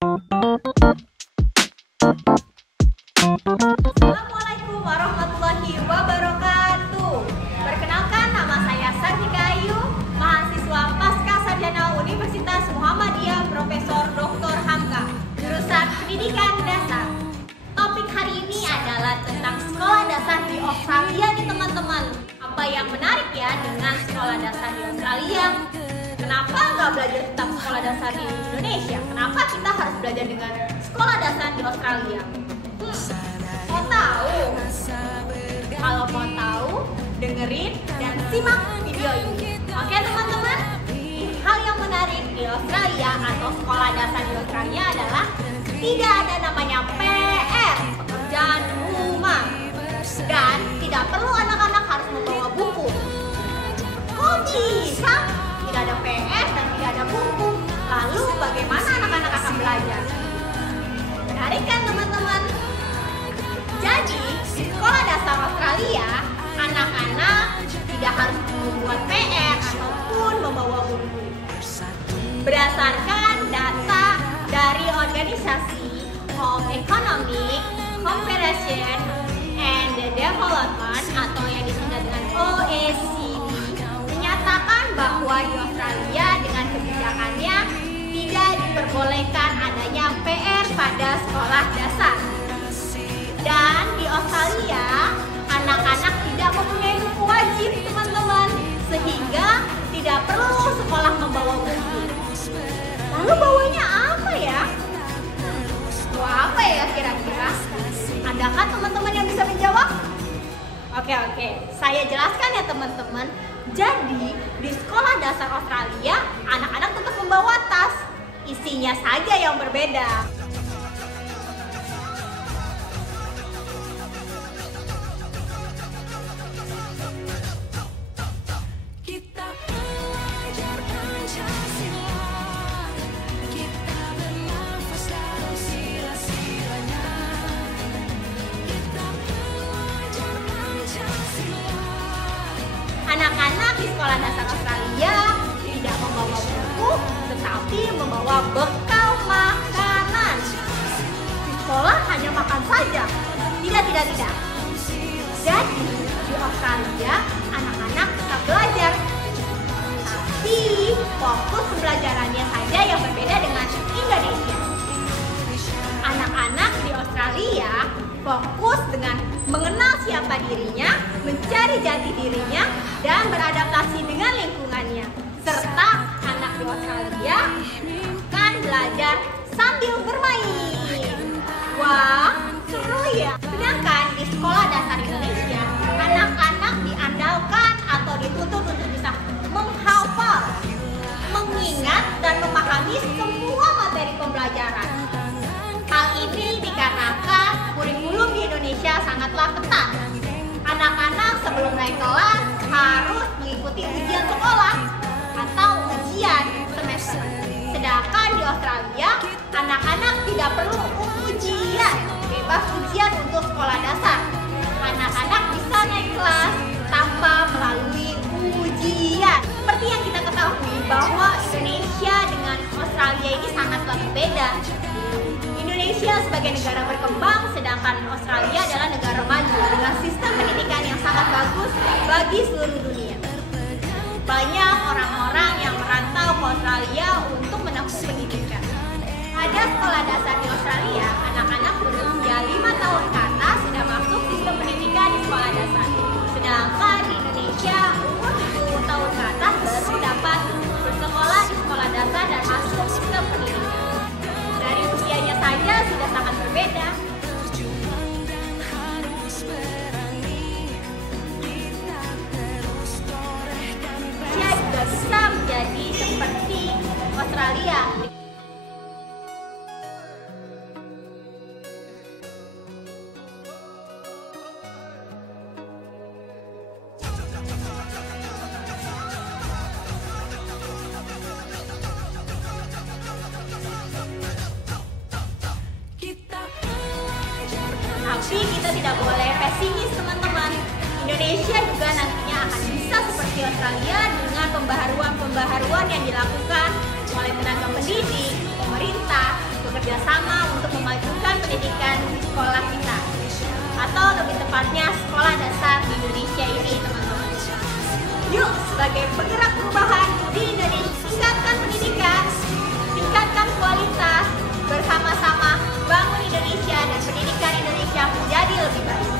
Assalamualaikum warahmatullahi wabarakatuh. Perkenalkan, nama saya Sartika Ayu, mahasiswa Pasca Sarjana Universitas Muhammadiyah Profesor Dr. Hamka, jurusan Pendidikan Dasar. Topik hari ini adalah tentang sekolah dasar di Australia nih teman-teman. Apa yang menarik ya dengan sekolah dasar di Australia? Kenapa nggak belajar tentang sekolah dasar di Indonesia? Kenapa kita harus belajar dengan sekolah dasar di Australia? Mau tahu? Kalau mau tahu, dengerin dan simak video ini. Oke teman-teman? Hal yang menarik di Australia atau sekolah dasar di Australia adalah tidak ada namanya PR, pekerjaan rumah, dan tidak perlu anak-anak harus membawa buku. Kok bisa? Tidak ada PR dan tidak ada buku. Lalu bagaimana anak-anak akan belajar? Menarik kan teman-teman? Jadi, di sekolah dasar Australia, anak-anak tidak harus membuat PR ataupun membawa buku. Berdasarkan data dari organisasi Home Economic Cooperation and Development atau yang disingkat dengan OECD, menyatakan bahwa di Australia dengan kebijakannya tidak diperbolehkan adanya PR pada sekolah dasar. Dan di Australia, anak-anak tidak mempunyai buku wajib teman-teman, sehingga tidak perlu sekolah membawa buku. Lalu bawanya apa ya? Apa ya kira-kira? Adakah teman-teman yang bisa menjawab? Oke, saya jelaskan ya teman-teman. Jadi, di sekolah dasar Australia, anak-anak tetap membawa tas. Isinya saja yang berbeda. Anak-anak di sekolah dasar Australia tidak membawa buku, tetapi membawa bekal makanan. Di sekolah hanya makan saja. Tidak. Jadi, di Australia, anak-anak tetap belajar. Tapi, fokus pembelajarannya saja yang berbeda dengan Indonesia. Anak-anak di Australia fokus dengan mengenal siapa dirinya, mencari jati dirinya, dan beradaptasi dengan lingkungannya. Serta anak di Australia akan belajar sambil bermain. Wah, seru ya. Sedangkan di sekolah dasar Indonesia, anak-anak diandalkan atau dituntut untuk bisa menghafal, mengingat, dan memahami semua materi pembelajaran. Hal ini dikarenakan kurikulum di Indonesia sangatlah ketat. Anak-anak sebelum naik kelas harus mengikuti ujian sekolah atau ujian semester. Sedangkan di Australia, anak-anak tidak perlu ujian, bebas ujian untuk sekolah dasar. Anak-anak bisa naik kelas tanpa melalui ujian. Seperti yang kita ketahui bahwa Indonesia dengan Australia ini sangatlah berbeda. Indonesia sebagai negara berkembang, sedangkan Australia adalah negara maju dengan sistem pendidikan yang sangat bagus bagi seluruh dunia. Banyak orang-orang yang merantau ke Australia untuk menempuh pendidikan. Pada sekolah dasar di Australia, anak-anak berusia 5 tahun ke atas sudah masuk sistem pendidikan di sekolah dasar. Sedangkan di Indonesia, umur 10 tahun ke atas baru dapat bersekolah di sekolah dasar dan masuk sistem pendidikan. Dari usianya saja sudah sangat berbeda. Dia juga bisa menjadi seperti Australia. Tapi kita tidak boleh pesimis teman-teman. Indonesia juga nantinya akan bisa seperti Australia dengan pembaharuan yang dilakukan oleh tenaga pendidik, pemerintah, bekerja sekolah kita, atau lebih tepatnya sekolah dasar di Indonesia ini, teman-teman. Yuk, sebagai penggerak perubahan di Indonesia, tingkatkan pendidikan, tingkatkan kualitas, bersama-sama bangun Indonesia dan pendidikan Indonesia menjadi lebih baik.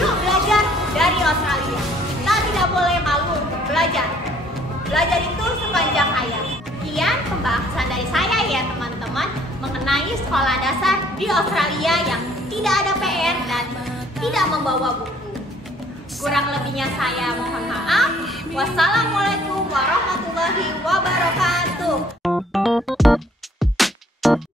Yuk belajar dari Australia. Kita tidak boleh malu untuk belajar. Belajar itu sepanjang hayat. Sekian pembahasan dari saya ya teman-teman mengenai sekolah dasar di Australia yang tidak ada PR dan tidak membawa buku. Kurang lebihnya saya mohon maaf. Wassalamualaikum warahmatullahi wabarakatuh.